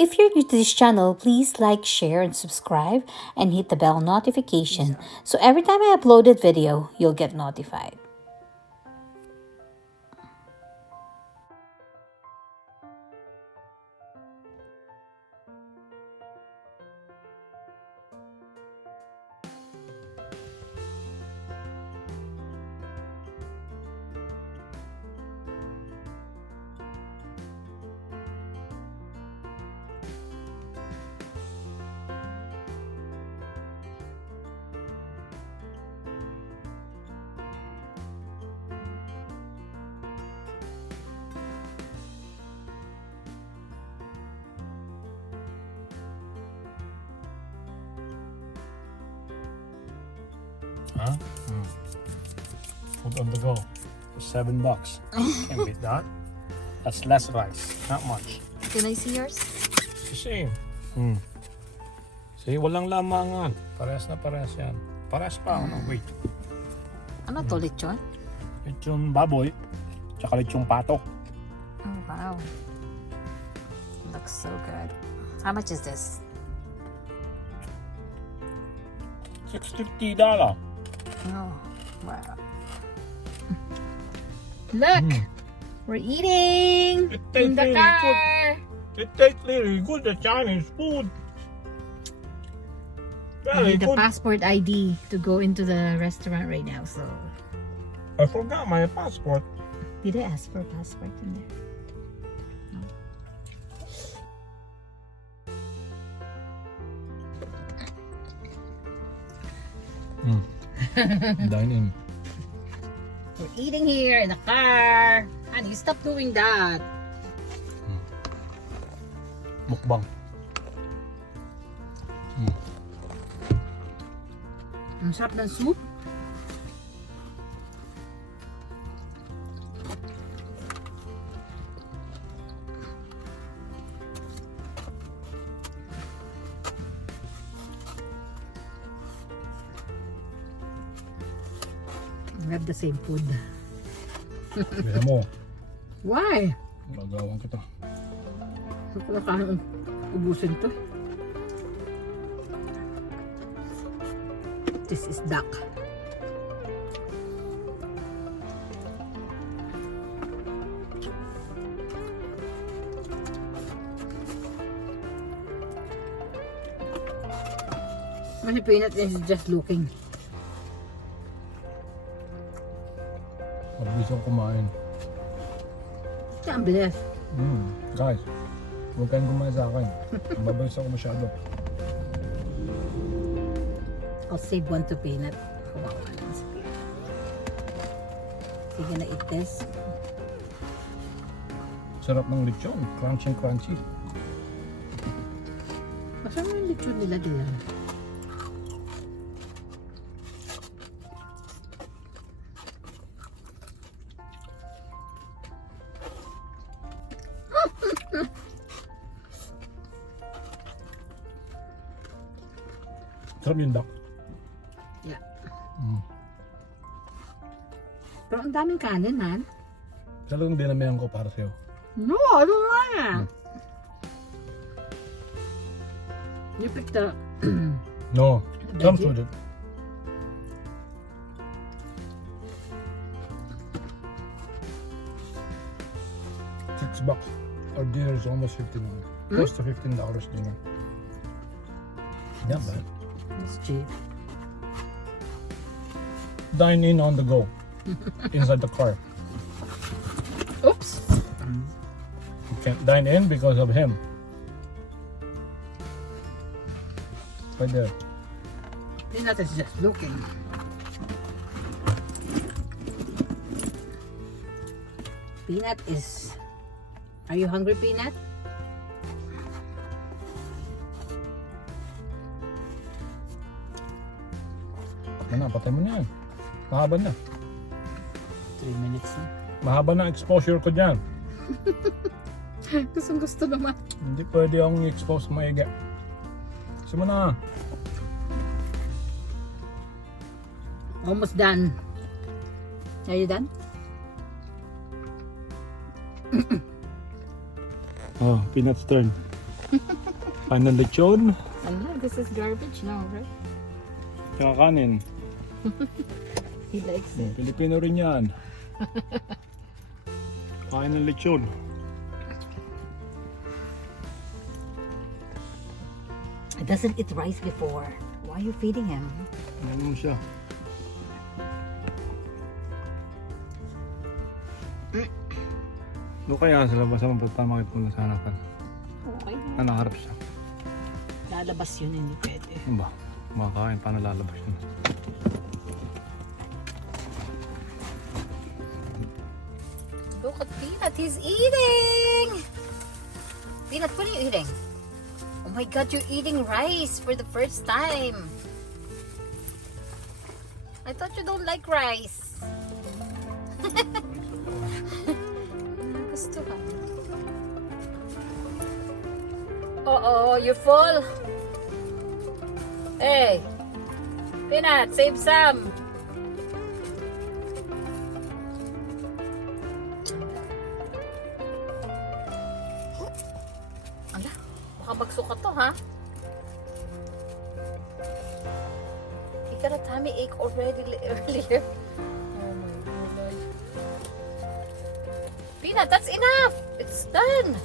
If you're new to this channel, please like, share, and subscribe, and hit the bell notification so every time I uploaded video, you'll get notified. Huh? Food on the go for $7. Can't beat that. That's less rice, not much. Can I see yours? The same. See, walang lamangan. Parehas na parehas yan. Parehas pa. Ano? Wait. Ano to, lechon? Lechon baboy. Tsaka lechon patok. Oh, wow. Looks so good. How much is this? $650. Oh, wow. Look! We're eating It in tastes the really car! good. It tastes really good, the Chinese food. I Very need the good. passport ID to go into the restaurant right now, so... I forgot my passport. Did I ask for a passport in there? Dine in. We're eating here in the car! Honey, stop doing that! Mukbang. Ang sarap ng soup. We have the same food. Bila mo. Why? Magawang kita. Gusto ko na kaya ubusin to. This is duck. Kasi peanut is just looking. Mabilis ako kumain. Kaya ang bilis. Guys, huwag kayong kumain sa akin. Mabilis ako masyado. I'll save one to peanut. Kawawa naman si peanut. Sige na eat this. Sarap ng lechon. Crunchy crunchy. Masama yung lechon nila din. Sarap yung duck. Yeah. Pero ang daming kanin, man. Talagang dinamihan ko para sa'yo. No, I don't want it. You picked the... No, The comes veggie? with it. $6. Our dinner is almost $15. Close to $15 dinner. Not bad. It's cheap. Dine in on the go. Inside the car. Oops. You can't dine in because of him. Right there. Peanut is just looking. Peanut is... Are you hungry, Peanut? Patay mo na yan. Mahaba na. 3 minutes na. Mahaba na exposure ko dyan. Gustong gusto naman. Hindi pwede akong i-expose maiga. Gusto mo na. Almost done. Are you done? Oh, Peanut's turn. Kain ng lechon. This is garbage now, right? Kinakanin. He likes it. Pilipino rin yan. Kain ng lechon. He doesn't eat rice before. Why are you feeding him? Ano mo siya? Doon kaya sa labas ang punta makita mo sa hanapan. Okay. Nakaharap siya. Lalabas yun, hindi pwede. Ano ba? Makakain, paano lalabas yun? Look at Peanut, he's eating! Peanut, what are you eating? Oh my god, you're eating rice for the first time. I thought you don't like rice. Gusto ka. Uh-oh, you're full. Hey, Peanut, save some. Ala, baka magsuka to, ha? He got a tummy ache already earlier. Oh my god. Peanut, that's enough. It's done.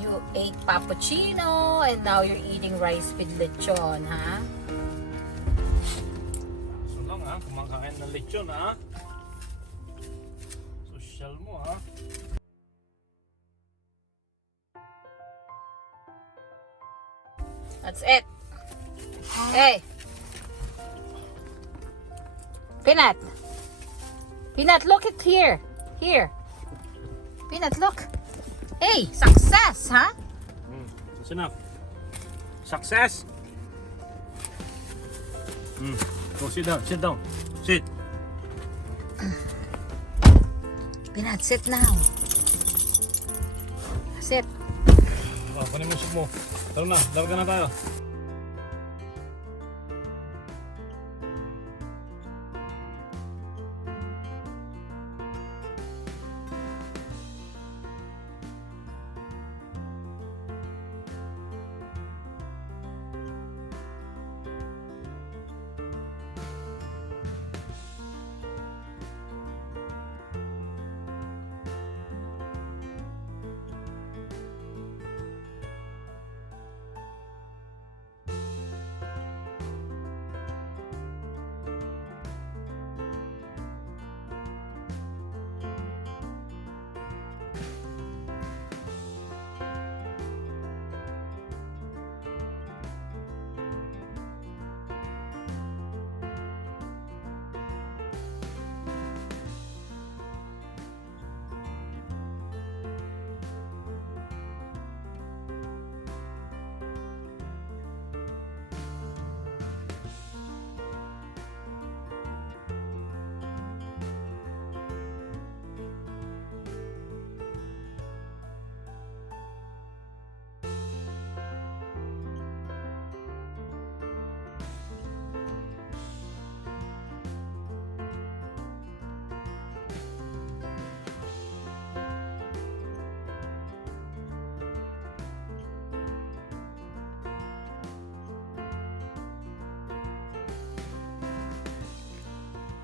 You ate cappuccino and now you're eating rice with lechon, ha? So lang ha, kumakain ng lechon ha. Social mo ha. That's it. Hey. Peanut. Peanut, look it here. Here. Peanut, look. Hey, success, huh? That's enough. Success. Go sit down, sit down. Sit. Peanut, sit now. Sit. Oh, kunin mo yung soup mo. Tara na, larga na tayo.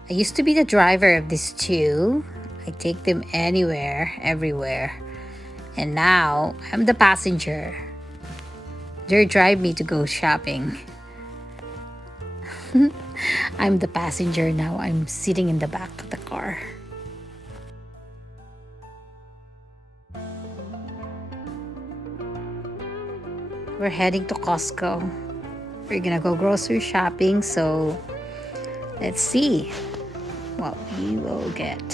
I used to be the driver of these two. I take them anywhere, everywhere. And now I'm the passenger. They drive me to go shopping. I'm the passenger now. I'm sitting in the back of the car. We're heading to Costco. We're gonna go grocery shopping, so let's see what we will get.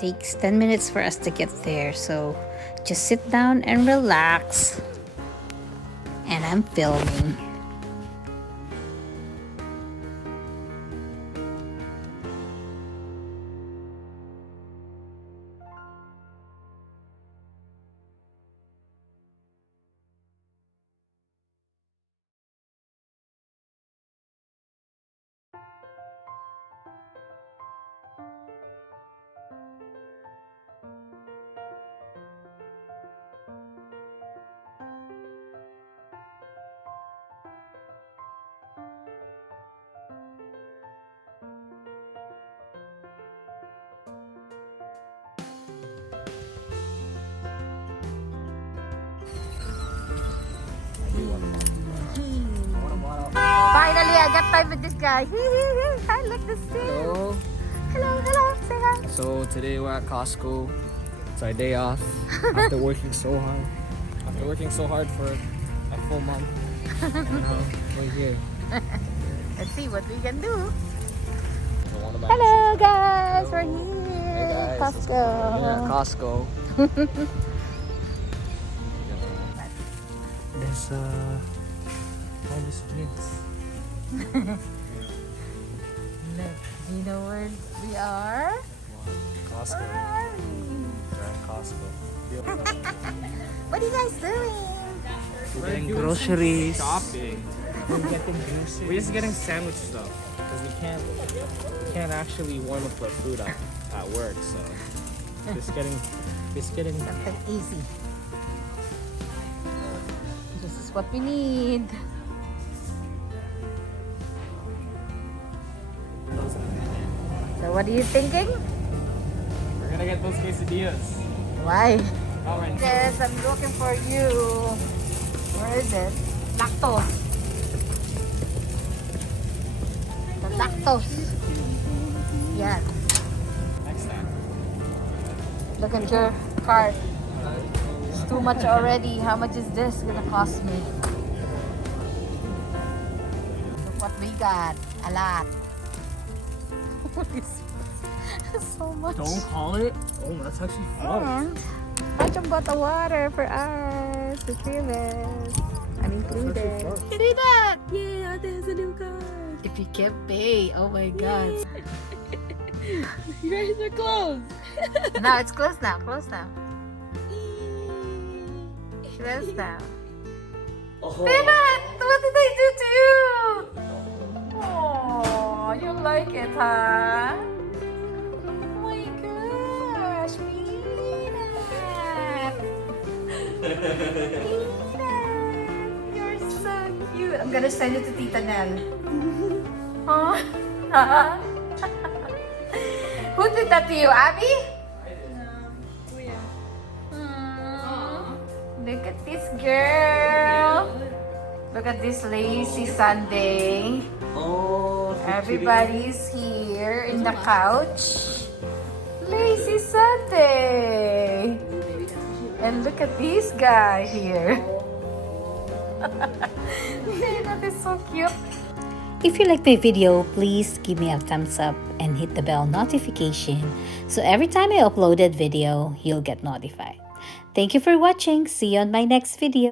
Takes 10 minutes for us to get there, so just sit down and relax. And I'm filming. Finally, I got time with this guy. Hi, look this thing. Hello. Hello, say hi. So today we're at Costco. It's our day off after working so hard. After working so hard for a full month. We're here. Let's see what we can do. So one of my- Hello, guys. We're Hello. here. Hey guys. Costco. We're at Costco. There's all these drinks. Look, do you know where we are? Costco. Where are we? We're at Costco. What are you guys doing? We're getting groceries. Shopping. We're just getting sandwich stuff because we can't actually warm up our food at work. So just getting Something easy. This is what we need. So what are you thinking? We're gonna get those quesadillas. Why? Alright. Yes, I'm looking for you. Where is it? Lactose. The lactose. Yes. Next time. Look at your cart. It's too much already. How much is this gonna cost me? Look what we got. A lot. This is so much. Don't call it. Oh, that's actually fun. And I bought the water for us. The three of us. Unincluded. fun. You did that! Yay, Ate has a new card. If you can't pay, oh my god. You guys are closed. No, it's closed now. Closed now. Closed now. Peanut! What did I do to you? Oh, you like it, huh? Oh my gosh, Peanut! Peanut! You're so cute. I'm gonna send it to Tita Nell. Huh? Who did that to you, Abby? Look at this girl. Look at this lazy Sunday. Oh, Everybody's here in the couch. Lazy Sunday. And look at this guy here. That is so cute. If you like my video, please give me a thumbs up and hit the bell notification so every time I upload a video, you'll get notified. Thank you for watching. See you on my next video.